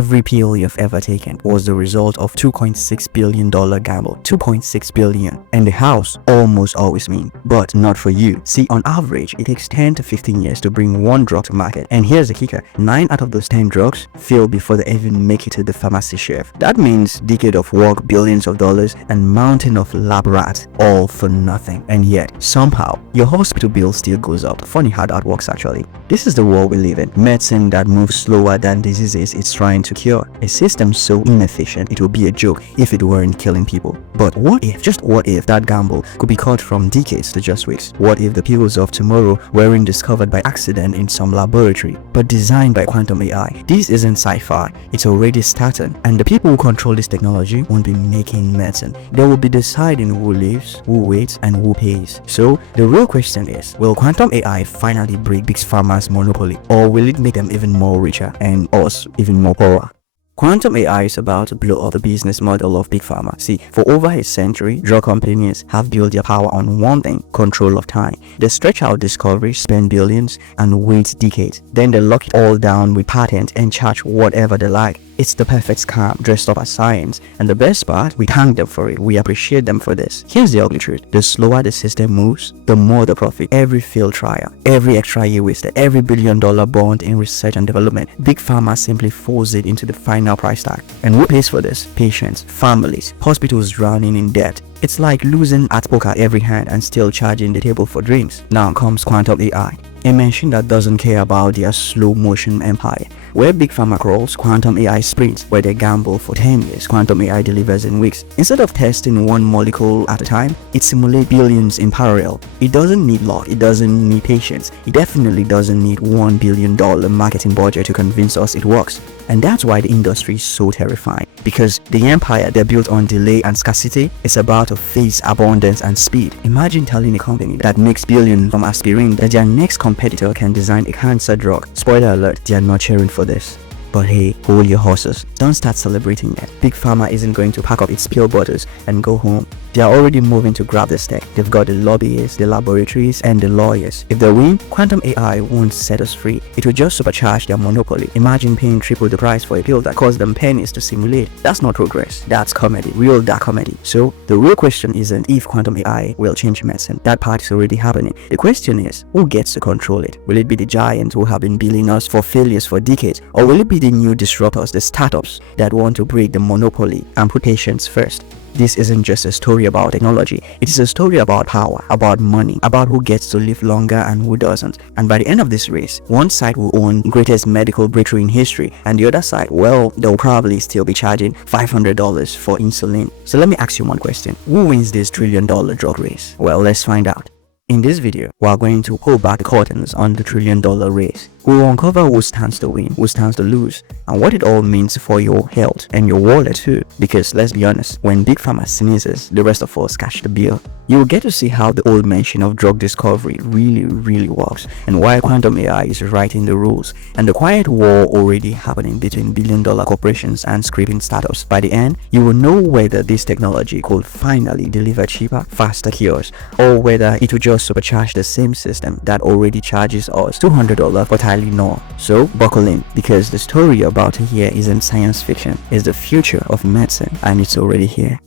Every pill you've ever taken was the result of $2.6 billion gamble. 2.6 billion. And the house almost always mean, but not for you. See, on average, it takes 10 to 15 years to bring one drug to market. And here's the kicker. 9 out of those 10 drugs fail before they even make it to the pharmacy shelf. That means decade of work, billions of dollars, and mountain of lab rats, all for nothing. And yet, somehow, your hospital bill still goes up. Funny how that works actually. This is the world we live in. Medicine that moves slower than diseases it's trying to cure. A system so inefficient it would be a joke if it weren't killing people. But what if, just what if, that gamble could be cut from decades to just weeks? What if the pills of tomorrow weren't discovered by accident in some laboratory, but designed by quantum AI? This isn't sci-fi, it's already starting. And the people who control this technology won't be making medicine. They will be deciding who lives, who waits, and who pays. So the real question is, will quantum AI finally break Big Pharma's monopoly, or will it make them even more richer and us even more poorer? Quantum AI is about to blow up the business model of Big Pharma. See, for over a century, drug companies have built their power on one thing: control of time. They stretch out discovery, spend billions, and wait decades. Then they lock it all down with patents and charge whatever they like. It's the perfect scam dressed up as science. And the best part, we thank them for it. We appreciate them for this. Here's the ugly truth. The slower the system moves, the more the profit. Every failed trial, every extra year wasted, every billion-dollar bond in research and development, Big Pharma simply folds it into the final price tag. And who pays for this? Patients, families, hospitals drowning in debt. It's like losing at poker every hand and still charging the table for dreams. Now comes quantum AI, a machine that doesn't care about their slow motion empire. Where Big Pharma crawls, quantum AI sprints. Where they gamble for 10 years, quantum AI delivers in weeks. Instead of testing one molecule at a time, it simulates billions in parallel. It doesn't need luck, it doesn't need patience, it definitely doesn't need $1 billion marketing budget to convince us it works. And that's why the industry is so terrifying, because the empire they built on delay and scarcity is about to face abundance and speed. Imagine telling a company that makes billions from aspirin that their next competitor can design a cancer drug. Spoiler alert, they are not cheering for this. But hey, hold your horses. Don't start celebrating yet. Big Pharma isn't going to pack up its pill bottles and go home. They are already moving to grab the stake. They've got the lobbyists, the laboratories, and the lawyers. If they win, quantum AI won't set us free. It will just supercharge their monopoly. Imagine paying triple the price for a pill that cost them pennies to simulate. That's not progress. That's comedy. Real dark comedy. So the real question isn't if quantum AI will change medicine. That part is already happening. The question is, who gets to control it? Will it be the giants who have been billing us for failures for decades? Or will it be the new disruptors, the startups that want to break the monopoly and put patients first? This isn't just a story about technology. It is a story about power, about money, about who gets to live longer and who doesn't. And by the end of this race, one side will own greatest medical breakthrough in history, and the other side, well, they'll probably still be charging $500 for insulin. So let me ask you one question. Who wins this trillion-dollar drug race? Well, let's find out. In this video, we are going to pull back the curtains on the trillion-dollar race. We will uncover who stands to win, who stands to lose, and what it all means for your health and your wallet too. Because let's be honest, when Big Pharma sneezes, the rest of us catch the bill. You will get to see how the old mention of drug discovery really works, and why quantum AI is writing the rules, and the quiet war already happening between billion-dollar corporations and scraping startups. By the end, you will know whether this technology could finally deliver cheaper, faster cures, or whether it will just supercharge the same system that already charges us $200 for Tylenol. So buckle in, because the story about to hear isn't science fiction, it's the future of medicine, and it's already here.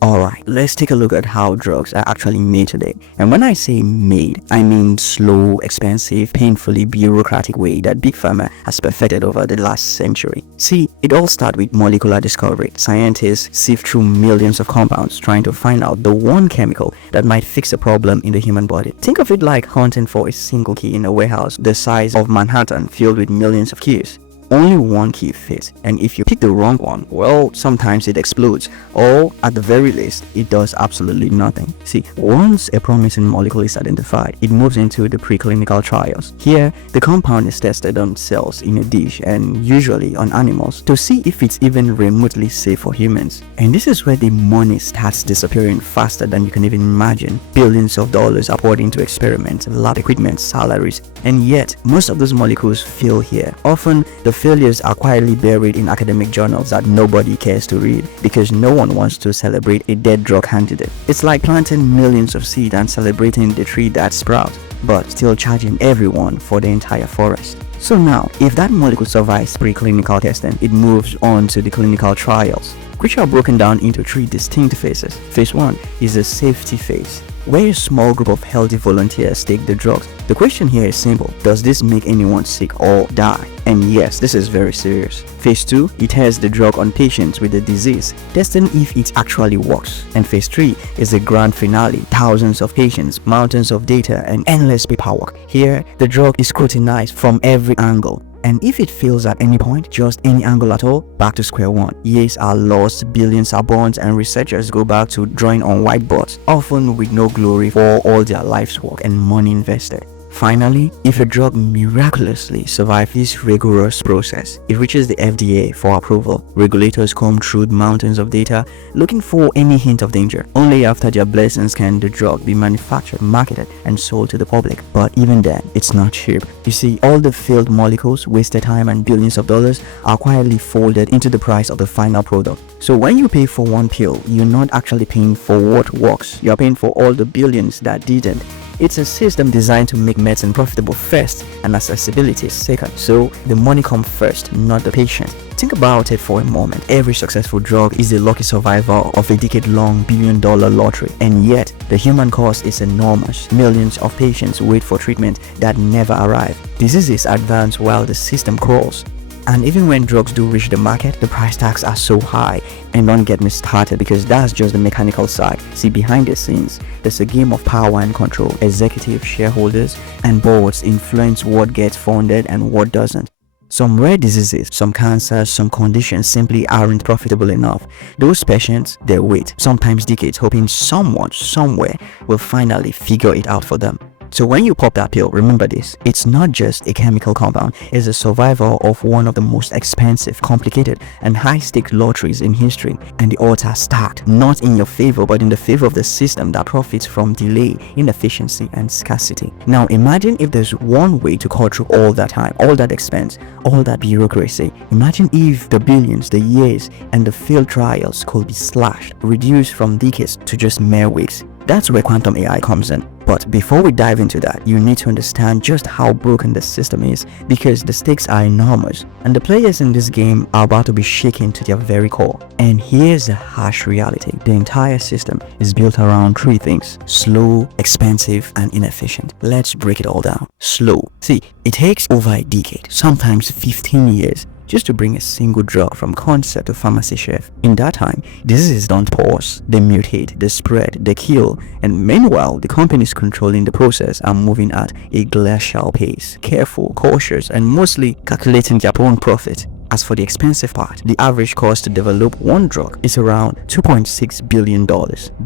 Alright, let's take a look at how drugs are actually made today. And when I say made, I mean slow, expensive, painfully bureaucratic way that Big Pharma has perfected over the last century. See, it all started with molecular discovery. Scientists sift through millions of compounds trying to find out the one chemical that might fix a problem in the human body. Think of it like hunting for a single key in a warehouse the size of Manhattan filled with millions of keys. Only one key fits, and if you pick the wrong one, well, sometimes it explodes, or at the very least, it does absolutely nothing. See, once a promising molecule is identified, it moves into the preclinical trials. Here, the compound is tested on cells in a dish, and usually on animals, to see if it's even remotely safe for humans. And this is where the money starts disappearing faster than you can even imagine. Billions of dollars are poured into experiments, lab equipment, salaries, and yet, most of those molecules fail here. Often, the failures are quietly buried in academic journals that nobody cares to read, because no one wants to celebrate a dead drug candidate. It's like planting millions of seeds and celebrating the tree that sprouts, but still charging everyone for the entire forest. So now, if that molecule survives preclinical testing, it moves on to the clinical trials, which are broken down into 3 distinct phases. Phase 1 is a safety phase, where a small group of healthy volunteers take the drugs. The question here is simple: does this make anyone sick or die? And yes, this is very serious. Phase 2, it tests the drug on patients with the disease, testing if it actually works. And phase 3 is the grand finale: thousands of patients, mountains of data, and endless paperwork. Here, the drug is scrutinized from every angle. And if it fails at any point, just any angle at all, back to square one. Years are lost, billions are burnt, and researchers go back to drawing on whiteboards, often with no glory for all their life's work and money invested. Finally, if a drug miraculously survives this rigorous process, it reaches the FDA for approval. Regulators comb through mountains of data looking for any hint of danger. Only after their blessings can the drug be manufactured, marketed, and sold to the public. But even then, it's not cheap. You see, all the failed molecules, wasted time, and billions of dollars are quietly folded into the price of the final product. So when you pay for one pill, you're not actually paying for what works. You're paying for all the billions that didn't. It's a system designed to make medicine profitable first and accessibility second. So the money comes first, not the patient. Think about it for a moment. Every successful drug is a lucky survivor of a decade-long billion-dollar lottery. And yet, the human cost is enormous. Millions of patients wait for treatment that never arrive. Diseases advance while the system crawls. And even when drugs do reach the market, the price tags are so high. And don't get me started, because that's just the mechanical side. See, behind the scenes, there's a game of power and control. Executive shareholders and boards influence what gets funded and what doesn't. Some rare diseases, some cancers, some conditions simply aren't profitable enough. Those patients, they wait, sometimes decades, hoping someone, somewhere will finally figure it out for them. So when you pop that pill, remember this: it's not just a chemical compound, it's a survivor of one of the most expensive, complicated, and high-stake lotteries in history. And the odds are stacked, not in your favor, but in the favor of the system that profits from delay, inefficiency, and scarcity. Now imagine if there's one way to cut through all that time, all that expense, all that bureaucracy. Imagine if the billions, the years, and the failed trials could be slashed, reduced from decades to just mere weeks. That's where quantum AI comes in. But before we dive into that, you need to understand just how broken the system is, because the stakes are enormous and the players in this game are about to be shaken to their very core. And here's the harsh reality: the entire system is built around 3 things: slow, expensive, and inefficient. Let's break it all down. Slow. See, it takes over a decade, sometimes 15 years, just to bring a single drug from concept to pharmacy shelf. In that time, diseases don't pause, they mutate, they spread, they kill, and meanwhile, the companies controlling the process are moving at a glacial pace, careful, cautious, and mostly calculating their own profit. As for the expensive part, the average cost to develop one drug is around $2.6 billion.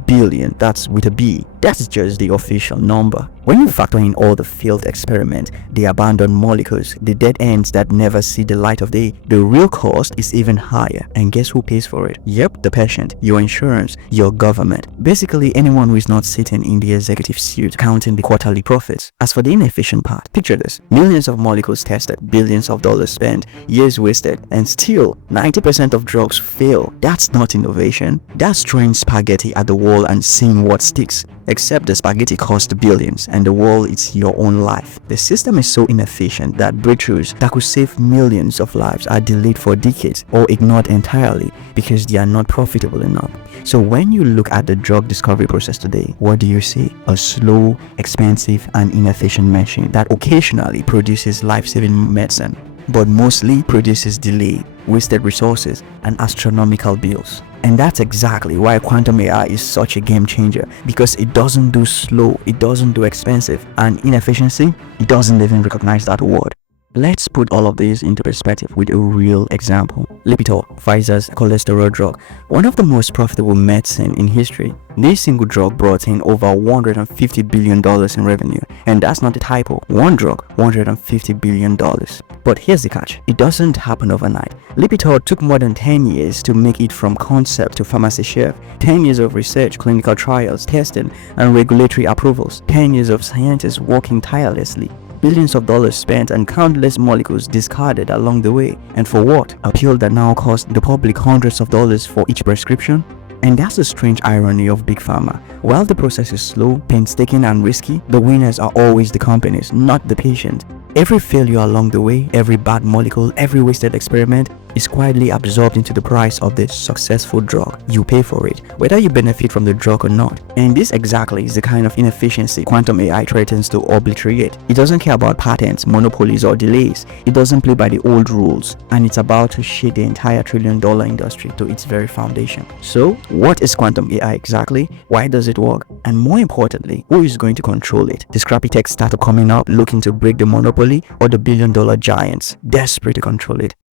Billion, that's with a B. That's just the official number. When you factor in all the failed experiments, the abandoned molecules, the dead ends that never see the light of day, the real cost is even higher. And guess who pays for it? Yep, the patient, your insurance, your government. Basically, anyone who is not sitting in the executive suite counting the quarterly profits. As for the inefficient part, picture this: millions of molecules tested, billions of dollars spent, years wasted, and still 90% of drugs fail. That's not innovation. That's throwing spaghetti at the wall and seeing what sticks. Except the spaghetti cost billions and the wall is your own life. The system is so inefficient that breakthroughs that could save millions of lives are delayed for decades or ignored entirely because they are not profitable enough. So when you look at the drug discovery process today, what do you see? A slow, expensive, and inefficient machine that occasionally produces life-saving medicine, but mostly produces delayed, wasted resources, and astronomical bills. And that's exactly why quantum AI is such a game changer, because it doesn't do slow, it doesn't do expensive, and inefficiency, it doesn't even recognize that word. Let's put all of this into perspective with a real example. Lipitor, Pfizer's cholesterol drug, one of the most profitable medicine in history. This single drug brought in over $150 billion in revenue. And that's not a typo. One drug, $150 billion. But here's the catch: it doesn't happen overnight. Lipitor took more than 10 years to make it from concept to pharmacy shelf. 10 years of research, clinical trials, testing, and regulatory approvals. 10 years of scientists working tirelessly. Billions of dollars spent and countless molecules discarded along the way. And for what? A pill that now costs the public hundreds of dollars for each prescription? And that's the strange irony of Big Pharma. While the process is slow, painstaking, and risky, the winners are always the companies, not the patient. Every failure along the way, every bad molecule, every wasted experiment is quietly absorbed into the price of the successful drug. You pay for it, whether you benefit from the drug or not. And this exactly is the kind of inefficiency quantum AI threatens to obliterate. It doesn't care about patents, monopolies, or delays. It doesn't play by the old rules, and it's about to shake the entire trillion-dollar industry to its very foundation. So, what is quantum AI exactly? Why does it work? And more importantly, who is going to control it? The scrappy tech startup coming up looking to break the monopoly, or the billion-dollar giants desperate to control it?